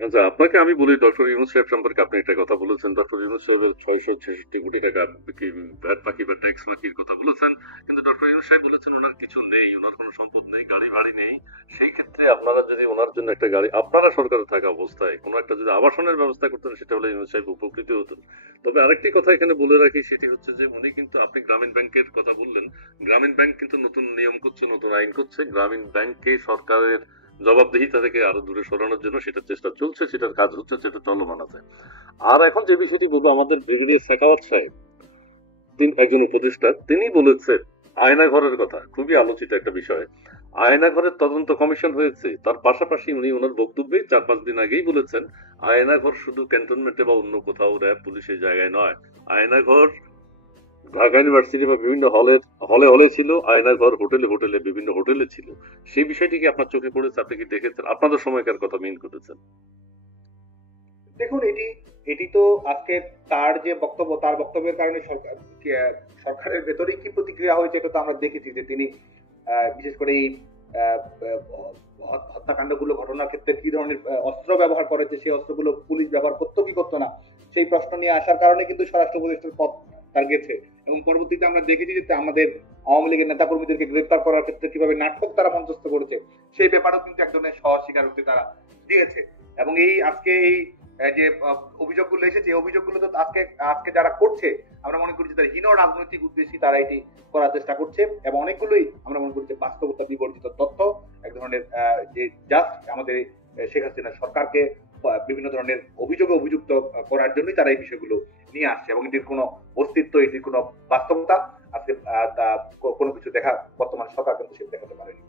আচ্ছা, আপনাকে আমি বলি, ডক্টর ইউনূস সাহেব সম্পর্কে আপনি একটা কথা বলেছেন। ডক্টর ইউনূস সাহেবের 666 কোটি টাকা কি ভ্যাট বাকি বা ট্যাক্স বাকির কথা বলেছেন। কিন্তু ডক্টর ইউনূস সাহেব বলেছেন ওনার কিছু নেই, ওনার কোনো সম্পদ নেই, গাড়ি বাড়ি নেই। সেই ক্ষেত্রে আপনারা যদি ওনার জন্য একটা গাড়ি, আপনারা সরকারে থাকা অবস্থায় কোনো একটা যদি আবাসনের ব্যবস্থা করতেন, সেটা হলে ইউনূস সাহেব উপকৃত হতেন। তবে আরেকটি কথা এখানে বলে রাখি, সেটি হচ্ছে যে উনি কিন্তু, আপনি গ্রামীণ ব্যাংকের কথা বললেন, গ্রামীণ ব্যাংক কিন্তু নতুন নিয়ম করছে, নতুন আইন করছে। গ্রামীণ ব্যাংককে সরকারের জবাবদিহিতা থেকে আরো দূরে সরানোর জন্য সেটার চেষ্টা চলছে, সেটার কাজ হচ্ছে, সেটা চলমান আছে। আর এখন যে বিষয়টি বলবো, আমাদের ব্রিগেডিয়ার সাখাওয়াত সাহেব, তিনি একজন উপদেষ্টা, তিনি বলেছেন আয়না ঘরের কথা, খুবই আলোচিত একটা বিষয়। আয়না ঘরের তদন্ত কমিশন হয়েছে, তার পাশাপাশি উনি ওনার বক্তব্যে 4-5 দিন আগেই বলেছেন আয়না ঘর শুধু ক্যান্টনমেন্টে বা অন্য কোথাও র্যাব পুলিশের জায়গায় নয়। আয়না ঘর ঢাকা ইউনিভার্সিটি বা বিভিন্ন হলে হলে ছিল, আয়না ঘর হোটেলে হোটেলে, বিভিন্ন হোটেলে ছিল। সেই বিষয়টি কি আপনার চোখে পড়েছে? আপনি কি দেখেছেন? আপনাদের সময়কার কথা মিন করেছেন? দেখুন, এটি এটি তো আজকে তার যে বক্তব্য, তার বক্তব্যের কারণে সরকারের ভেতরেই কি প্রতিক্রিয়া হয়েছে এটা তো আমরা দেখেছি যে তিনি বিশেষ করে এই আহ, হত্যাকাণ্ডগুলো ঘটনার ক্ষেত্রে কি ধরনের অস্ত্র ব্যবহার করেছে, সেই অস্ত্রগুলো পুলিশ ব্যবহার করতো কি করতো না, সেই প্রশ্ন নিয়ে আসার কারণে কিন্তু স্বরাষ্ট্র উপদেষ্টার পদ তার গেছে। এবং পরবর্তীতে আমরা দেখেছি যে আমাদের আওয়ামী লীগের নেতা কর্মীদেরকে গ্রেপ্তার করার ক্ষেত্রে কিভাবে নাটক তারা মঞ্চস্থ করেছে, সেই ব্যাপারেও কিন্তু এক ধরনের স্বস্বীকারোক্তি তারা দিয়েছে। এবং এই আজকে এই যে অভিযোগগুলো এসেছে, এই অভিযোগগুলো তো আজকে আজকে যারা করছে, আমরা মনে করি যে তারা হীন রাজনৈতিক উদ্দেশ্যে তারা এটি করার চেষ্টা করছে। এবং অনেকগুলোই আমরা মনে করি যে বাস্তবতা বিবর্জিত তথ্য, এক ধরনের যে জাস্ট আমাদের শেখ হাসিনা সরকারকে বিভিন্ন ধরনের অভিযোগে অভিযুক্ত করার জন্যই তারা এই বিষয়গুলো নিয়ে আসছে। এবং এটির কোনো অস্তিত্ব, এটির কোনো বাস্তবতা আজকে কোনো কিছু দেখা বর্তমান সরকার কিন্তু সে দেখাতে পারেনি।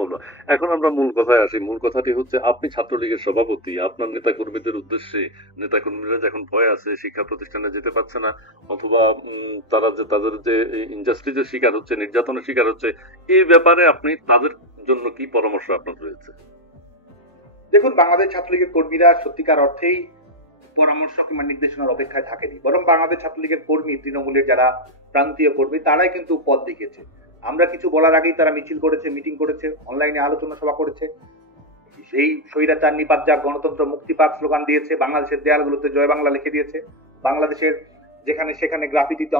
বলবো। এখন আমরা মূল কথায় আসি। মূল কথাটি হচ্ছে, আপনি ছাত্রলীগের সভাপতি, আপনার নেতা কর্মীদের উদ্দেশ্যে, নেতা কর্মীরা যখন ভয় আছে, শিক্ষা প্রতিষ্ঠানে যেতে পারছে না, অথবা তারা যে তাদের যে ইনজাস্টিসের শিকার হচ্ছে, নির্যাতনের শিকার হচ্ছে, এই ব্যাপারে আপনি তাদের জন্য কি পরামর্শ আপনার রয়েছে? দেখুন, বাংলাদেশ ছাত্রলীগের কর্মীরা সত্যিকার অর্থেই পরামর্শ কিংবা নির্দেশনার অপেক্ষায় থাকেনি, বরং বাংলাদেশ ছাত্রলীগের কর্মী, তৃণমূলের যারা প্রান্তীয় কর্মী, তারাই কিন্তু পথ দেখিয়েছে। আমরা কিছু বলার আগেই তারা মিছিল করেছে, মিটিং করেছে, অনলাইনে আলোচনা সভা করেছে, সেই স্বৈরাচার নিপাত যাক, গণতন্ত্র মুক্তি পাক স্লোগান দিয়েছে, বাংলাদেশের দেয়ালগুলোতে জয় বাংলা লিখে দিয়েছে, বাংলাদেশের যেখানে সেখানে গ্রাফিতিতে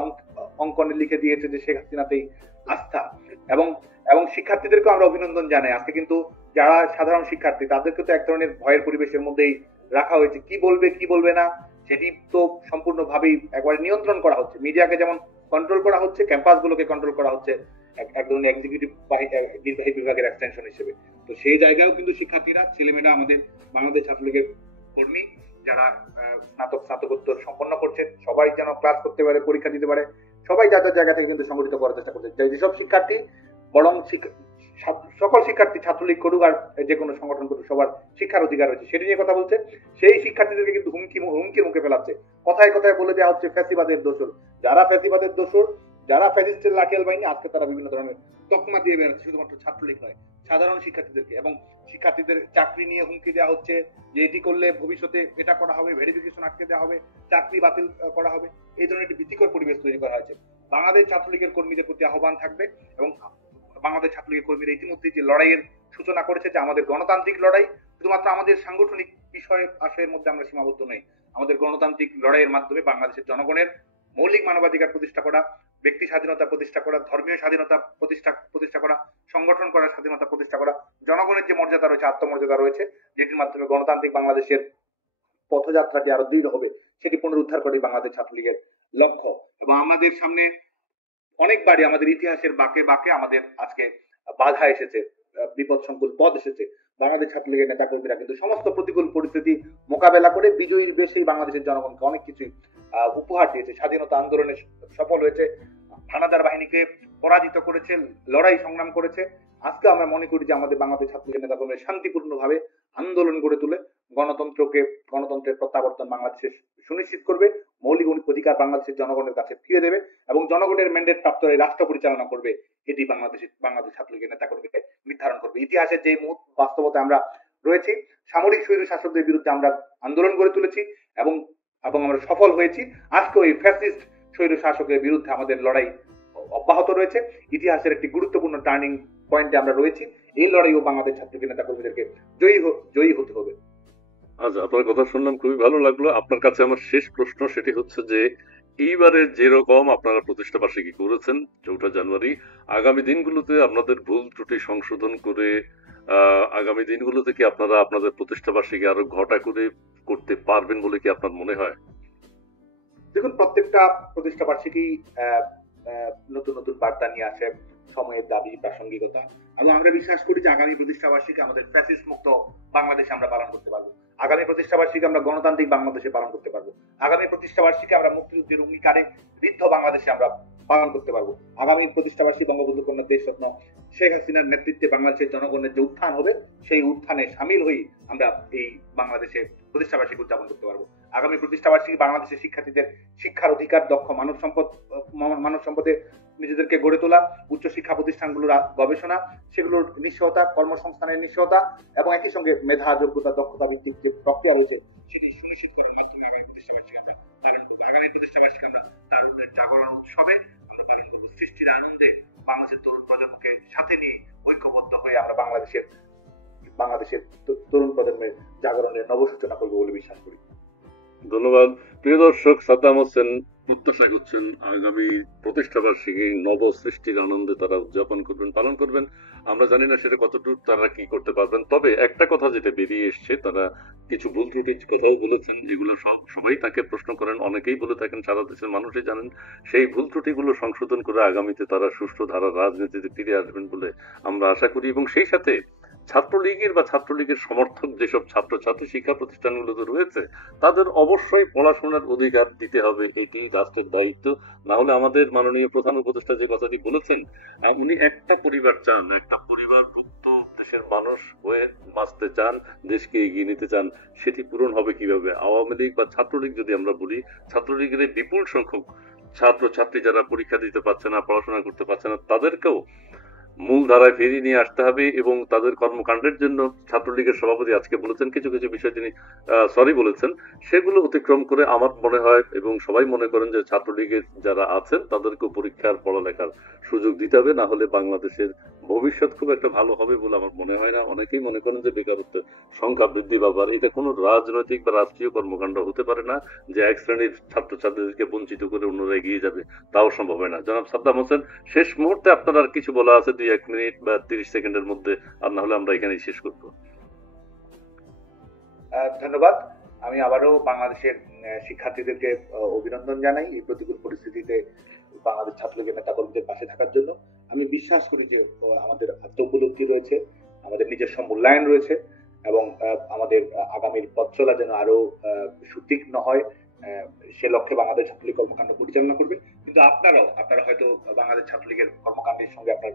অঙ্কনে লিখে দিয়েছে যে শেখ হাসিনাতেই আস্থা। এবং এবং শিক্ষার্থীদেরকে আমরা অভিনন্দন জানাই। আজকে কিন্তু যারা সাধারণ শিক্ষার্থী, তাদেরকে তো এক ধরনের ভয়ের পরিবেশের মধ্যেই রাখা হয়েছে। কি বলবে কি বলবে না সেটি তো সম্পূর্ণভাবেই একবারে নিয়ন্ত্রণ করা হচ্ছে। মিডিয়াকে যেমন কন্ট্রোল করা হচ্ছে, ক্যাম্পাস গুলোকে কন্ট্রোল করা হচ্ছে এক ধরনের এক্সিকিউটিভ নির্বাহী বিভাগের এক্সটেনশন হিসেবে। তো সেই জায়গায়ও কিন্তু শিক্ষার্থীরা, ছেলেমেয়েরা, আমাদের বাংলাদেশ ছাত্রলীগের কর্মী যারা স্নাতকোত্তর সম্পন্ন করছে, সবাই যেন ক্লাস করতে পারে, পরীক্ষা দিতে পারে, সবাই যার যার জায়গা থেকে কিন্তু সংগঠিত করার চেষ্টা করছে। যেসব শিক্ষার্থী বরং সকল শিক্ষার্থী ছাত্রলীগ করুক আর যে কোনো সংগঠন করুক, সবার শিক্ষার অধিকার রয়েছে, সেটি নিয়ে কথা বলছে। সেই শিক্ষার্থীদেরকে কিন্তু হুমকির মুখে ফেলাচ্ছে। কথায় কথায় বলে দেওয়া হচ্ছে ফ্যাসিবাদের দোষর। যারা ফ্যাসিবাদের দোষর, যারা ফ্যাসিস্টের লাঠিয়াল বাহিনী, আজকে তারা বিভিন্ন ধরনের তকমা দিয়ে বেড়াচ্ছে, শুধুমাত্র ছাত্রলীগ নয়, সাধারণ শিক্ষার্থীদেরকে। এবং শিক্ষার্থীদের চাকরি নিয়ে হুমকি দেওয়া হচ্ছে যে এটি করলে ভবিষ্যতে এটা করা হবে, ভেরিফিকেশন আটকে দেওয়া হবে, চাকরি বাতিল করা হবে। এই ধরনের একটি ভীতিকর পরিবেশ তৈরি করা হয়েছে। বাংলাদেশ ছাত্রলীগের কর্মীদের প্রতি আহ্বান থাকবে, এবং বাংলাদেশ ছাত্রলীগের কর্মীরা ইতিমধ্যে যে লড়াইয়ের সূচনা করেছে, যে আমাদের গণতান্ত্রিক লড়াই, শুধুমাত্র আমাদের সাংগঠনিক বিষয় আশয়ের মধ্যে আমরা সীমাবদ্ধ নই। আমাদের গণতান্ত্রিক লড়াইয়ের মাধ্যমে বাংলাদেশের জনগণের মৌলিক মানবাধিকার প্রতিষ্ঠা করা, ব্যক্তি স্বাধীনতা প্রতিষ্ঠা করা, ধর্মীয় স্বাধীনতা প্রতিষ্ঠা করা, সংগঠন করার স্বাধীনতা প্রতিষ্ঠা করা, জনগণের যে মর্যাদা রয়েছে, আত্মমর্যাদা রয়েছে, যেটির মাধ্যমে গণতান্ত্রিক বাংলাদেশের পথযাত্রাটি আরো দৃঢ় হবে, সেটি পুনরুদ্ধার করে বাংলাদেশ ছাত্রলীগের লক্ষ্য। এবং আমাদের সামনে অনেকবারই আমাদের ইতিহাসের বাঁকে বাঁকে আমাদের আজকে বাধা এসেছে, বিপদ সংকুল পদ এসেছে। বাংলাদেশ ছাত্রলীগের নেতা কর্মীরা কিন্তু সমস্ত প্রতিকূল পরিস্থিতি মোকাবেলা করে বিজয়ীর বেশেই বাংলাদেশের জনগণকে অনেক কিছু উপহার দিয়েছে। স্বাধীনতা আন্দোলনে সফল হয়েছে, হানাদার বাহিনীকে পরাজিত করেছে, লড়াই সংগ্রাম করেছে। আজকে আমরা মনে করি যে আমাদের বাংলাদেশ ছাত্রলীগের নেতা কর্মীরা শান্তিপূর্ণভাবে আন্দোলন গড়ে তুলে গণতন্ত্রের প্রত্যাবর্তন বাংলাদেশে সুনিশ্চিত করবে, মৌলিক অধিকার বাংলাদেশের জনগণের কাছে ফিরে দেবে, এবং জনগণের ম্যান্ডেট প্রাপ্ত রাষ্ট্র পরিচালনা করবে। এটি বাংলাদেশ ছাত্রলীগের নেতা কর্মীকে নির্ধারণ করবে। ইতিহাসের যে মুহূর্ত বাস্তবতা আমরা রয়েছি, সামরিক স্বৈর শাসকদের বিরুদ্ধে আমরা আন্দোলন গড়ে তুলেছি, এবং এবং আমরা সফল হয়েছি। আজকে ওই ফ্যাসিস্ট স্বৈর শাসকের বিরুদ্ধে আমাদের লড়াই অব্যাহত রয়েছে। ইতিহাসের একটি গুরুত্বপূর্ণ টার্নিং পয়েন্টে আমরা রয়েছি। এই লড়াইও বাংলাদেশ ছাত্রলীগের নেতা কর্মীদেরকে জয়ী হতে হবে। আচ্ছা, আপনার কথা শুনলাম, খুবই ভালো লাগলো। আপনার কাছে আমার শেষ প্রশ্ন সেটি হচ্ছে যে এইবারে যেরকম আপনারা প্রতিষ্ঠা বার্ষিকী করেছেন ৪ঠা জানুয়ারি, আগামী দিনগুলোতে আপনাদের ভুল ত্রুটি সংশোধন করে আগামী দিনগুলোতে কি আপনারা আপনাদের প্রতিষ্ঠা বার্ষিকী আরো ঘটা করে করতে পারবেন বলে কি আপনার মনে হয়? দেখুন, প্রত্যেকটা প্রতিষ্ঠা বার্ষিকী আহ, নতুন নতুন বার্তা নিয়ে আসে, সময়ের দাবি, প্রাসঙ্গিকতা, এবং আমরা বিশ্বাস করি যে আগামী প্রতিষ্ঠা বার্ষিকী আমাদের ফ্যাসিস্ট মুক্ত বাংলাদেশে আমরা পালন করতে পারবো। আগামী প্রতিষ্ঠা বার্ষিকী আমরা গণতান্ত্রিক বাংলাদেশে পালন করতে পারবো। আগামী প্রতিষ্ঠা বার্ষিকী আমরা মুক্তিযুদ্ধের অঙ্গীকারে ঋদ্ধ বাংলাদেশে আমরা পালন করতে পারবো। আগামী প্রতিষ্ঠা বার্ষিকী বঙ্গবন্ধু কন্যা দেশরত্ন শেখ হাসিনার নেতৃত্বে বাংলাদেশের জনগণের যে উত্থান হবে, সেই উত্থানে সামিল হয়ে আমরা এই বাংলাদেশে প্রতিষ্ঠা বার্ষিকী উদযাপন করতে পারবো। আগামী প্রতিষ্ঠা বার্ষিকী বাংলাদেশের শিক্ষার্থীদের শিক্ষার অধিকার, দক্ষ মানব সম্পদে নিজেদেরকে গড়ে তোলা, উচ্চ শিক্ষা প্রতিষ্ঠানগুলোর গবেষণা, সেগুলোর নিশ্চয়তা, কর্মসংস্থানের নিশ্চয়তা, এবং একই সঙ্গে মেধা, যোগ্যতা, দক্ষতা ভিত্তিক যে প্রক্রিয়া রয়েছে সেটি সুনিশ্চিত করার মাধ্যমে আগামী প্রতিষ্ঠা বার্ষিকী আমরা পালন করবো। আগামী প্রতিষ্ঠা বার্ষিকী আমরা তারুণ্যের জাগরণ উৎসবে আমরা পালন করবো, সৃষ্টির আনন্দে বাংলাদেশের তরুণ প্রজন্মকে সাথে নিয়ে ঐক্যবদ্ধ হয়ে আমরা বাংলাদেশের তরুণ প্রজন্মের জাগরণের নবসূচনা করবো বলে বিশ্বাস করি। ধন্যবাদ। প্রিয় দর্শক, সাদ্দাম হোসেন প্রত্যাশা করছেন আগামী প্রতিষ্ঠা বার্ষিকী নব সৃষ্টির আনন্দে তারা উদযাপন করবেন, পালন করবেন। আমরা জানি না সেটা কতটুকু তারা কি করতে পারবেন, তবে একটা কথা যেটা বেরিয়ে এসছে, তারা কিছু ভুল ত্রুটির কথাও বলেছেন, যেগুলো সবাই তাকে প্রশ্ন করেন, অনেকেই বলে থাকেন, সারা দেশের মানুষই জানেন। সেই ভুল ত্রুটিগুলো সংশোধন করে আগামীতে তারা সুষ্ঠু ধারা রাজনীতিতে ফিরে আসবেন বলে আমরা আশা করি। এবং সেই সাথে ছাত্রলীগের বা ছাত্রলীগের সমর্থক যেসব ছাত্রছাত্রী শিক্ষা প্রতিষ্ঠানগুলোতে রয়েছে, তাদের অবশ্যই পড়াশোনার অধিকার দিতে হবে, এটি রাষ্ট্রের দায়িত্ব। না হলে আমাদের মাননীয় প্রধান উপদেষ্টা যে কথাটি বলেছেন, উনি একটা পরিবার চান, একটা পরিবারভুক্ত দেশের মানুষ হয়ে বাঁচতে চান, দেশকে এগিয়ে নিতে চান, সেটি পূরণ হবে কিভাবে? আওয়ামী লীগ বা ছাত্রলীগ যদি আমরা বলি, ছাত্রলীগের এই বিপুল সংখ্যক ছাত্রছাত্রী যারা পরীক্ষা দিতে পারছে না, পড়াশোনা করতে পারছে না, তাদেরকেও মূল ধারায় ফিরিয়ে নিয়ে আসতে হবে। এবং তাদের কর্মকাণ্ডের জন্য ছাত্রলীগের সভাপতি আজকে বলেছেন, কিছু কিছু বিষয় তিনি সরি বলেছেন, সেগুলো অতিক্রম করে আমার মনে হয় এবং সবাই মনে করেন যে ছাত্রলীগের যারা আছেন তাদেরকেও পরীক্ষার পড়ালেখার সুযোগ দিতে হবে, না হলে বাংলাদেশের ভবিষ্যৎ খুব একটা ভালো হবে বলে আমার মনে হয় না। অনেকেই মনে করেন যে বেকারত্বের সংখ্যা বৃদ্ধি পাবার এটা কোনো রাজনৈতিক বা রাষ্ট্রীয় কর্মকাণ্ড হতে পারে না, যে এক শ্রেণীর ছাত্রছাত্রীদেরকে বঞ্চিত করে অন্যরা এগিয়ে যাবে, তাও সম্ভব হয় না। জনাব সাদ্দাম হোসেন, শেষ মুহূর্তে আপনার আর কিছু বলা আছে 2-1 মিনিট বা 30 সেকেন্ডের মধ্যে, আর না হলে আমরা এখানেই শেষ করবো। ধন্যবাদ। আমি আবারও বাংলাদেশের শিক্ষার্থীদেরকে অভিনন্দন জানাই এই প্রতিকূল পরিস্থিতিতে বাংলাদেশ ছাত্রলীগের নেতাকর্মীদের পাশে থাকার জন্য। আমি বিশ্বাস করি যে আমাদের আত্মোপলব্ধি রয়েছে, আমাদের নিজস্ব মূল্যায়ন রয়েছে, এবং আমাদের আগামীর পথ চলা যেন আরো সুতীক্ষ্ণ হয়, সে লক্ষ্যে বাংলাদেশ ছাত্রলীগ কর্মকাণ্ড পরিচালনা করবে। কিন্তু আপনারা হয়তো বাংলাদেশ ছাত্রলীগের কর্মকাণ্ডের সঙ্গে আপনার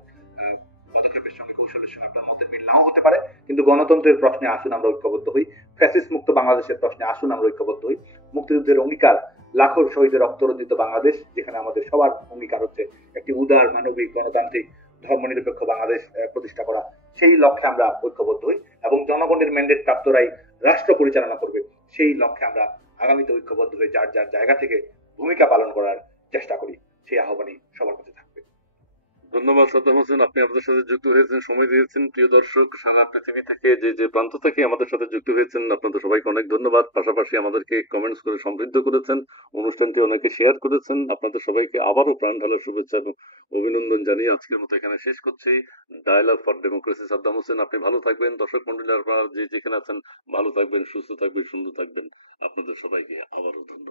পদক্ষেপের সঙ্গে, কৌশলের সঙ্গে আপনার মতের মিল নাও হতে পারে, কিন্তু গণতন্ত্রের প্রশ্নে আসুন আমরা ঐক্যবদ্ধ হই, ফ্যাসিস্ট মুক্ত বাংলাদেশের প্রশ্নে আসুন আমরা ঐক্যবদ্ধ হই। মুক্তিযুদ্ধের অঙ্গীকার, লাখো শহীদের রক্তরঞ্জিত বাংলাদেশ, যেখানে আমাদের সবার অঙ্গীকার হচ্ছে একটি উদার, মানবিক, গণতান্ত্রিক, ধর্মনিরপেক্ষ বাংলাদেশ প্রতিষ্ঠা করা, সেই লক্ষ্যে আমরা ঐক্যবদ্ধ হই এবং জনগণের ম্যান্ডেট প্রাপ্তরাই রাষ্ট্র পরিচালনা করবে, সেই লক্ষ্যে আমরা আগামীতে ঐক্যবদ্ধ হয়ে যার যার জায়গা থেকে ভূমিকা পালন করার চেষ্টা করি। সেই আহ্বানই সবার কাছে থাকবে। ধন্যবাদ সাদ্দাম হোসেন, আপনি আমাদের সাথে যুক্ত হয়েছেন, সময় দিয়েছেন। প্রিয় দর্শক, সারা পৃথিবী থেকে যে যে প্রান্ত থেকে আমাদের সাথে যুক্ত হয়েছেন, আপনাদের সবাইকে অনেক ধন্যবাদ। পাশাপাশি আমাদেরকে কমেন্টস করে সমৃদ্ধ করেছেন, অনুষ্ঠানটি অনেকে শেয়ার করেছেন। আপনাদের সবাইকে আবারও প্রাণ ঢালা শুভেচ্ছা এবং অভিনন্দন জানিয়ে আজকের মতো এখানে শেষ করছি। Dialogue for democracy, Saddam Hossain, আপনি ভালো থাকবেন। দর্শক মন্ডলী আপনারা যে যেখানে আছেন ভালো থাকবেন, সুস্থ থাকবেন, সুন্দর থাকবেন। আপনাদের সবাইকে আবারও ধন্যবাদ।